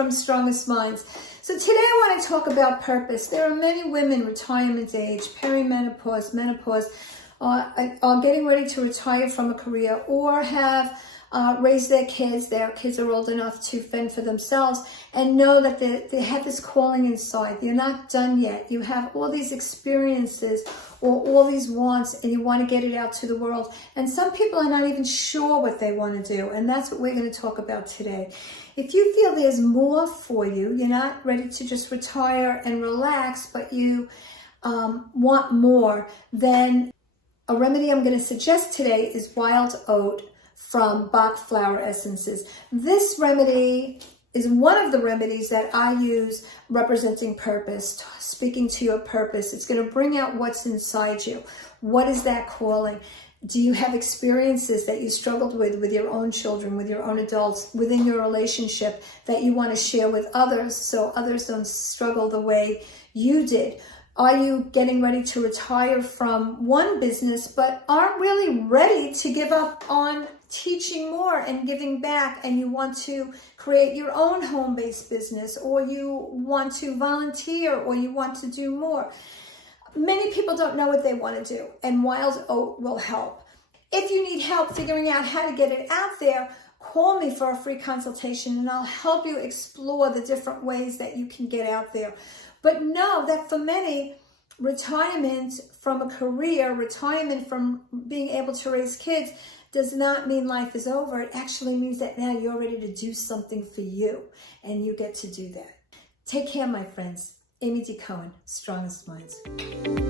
from Strongest Minds. So today I want to talk about purpose. There are many women, retirement age, perimenopause, menopause, are getting ready to retire from a career or have raised their kids are old enough to fend for themselves, and know that they have this calling inside. You're not done yet. You have all these experiences or all these wants, and you want to get it out to the world. And some people are not even sure what they want to do, and that's what we're going to talk about today. If you feel there's more for you, you're not ready to just retire and relax, but you want more, then a remedy I'm going to suggest today is wild oat from Bach flower essences. This remedy is one of the remedies that I use representing purpose, speaking to your purpose. It's going to bring out what's inside you. What is that calling? Do you have experiences that you struggled with your own children, with your own adults, within your relationship that you want to share with others so others don't struggle the way you did? Are you getting ready to retire from one business but aren't really ready to give up on teaching more and giving back, and you want to create your own home-based business, or you want to volunteer, or you want to do more? Many people don't know what they want to do, and wild oat will help. If you need help figuring out how to get it out there, call me for a free consultation and I'll help you explore the different ways that you can get out there. But know that for many, retirement from a career, retirement from being able to raise kids, does not mean life is over. It actually means that now you're ready to do something for you, and you get to do that. Take care, my friends. Amy D. Cohen, Strongest Minds.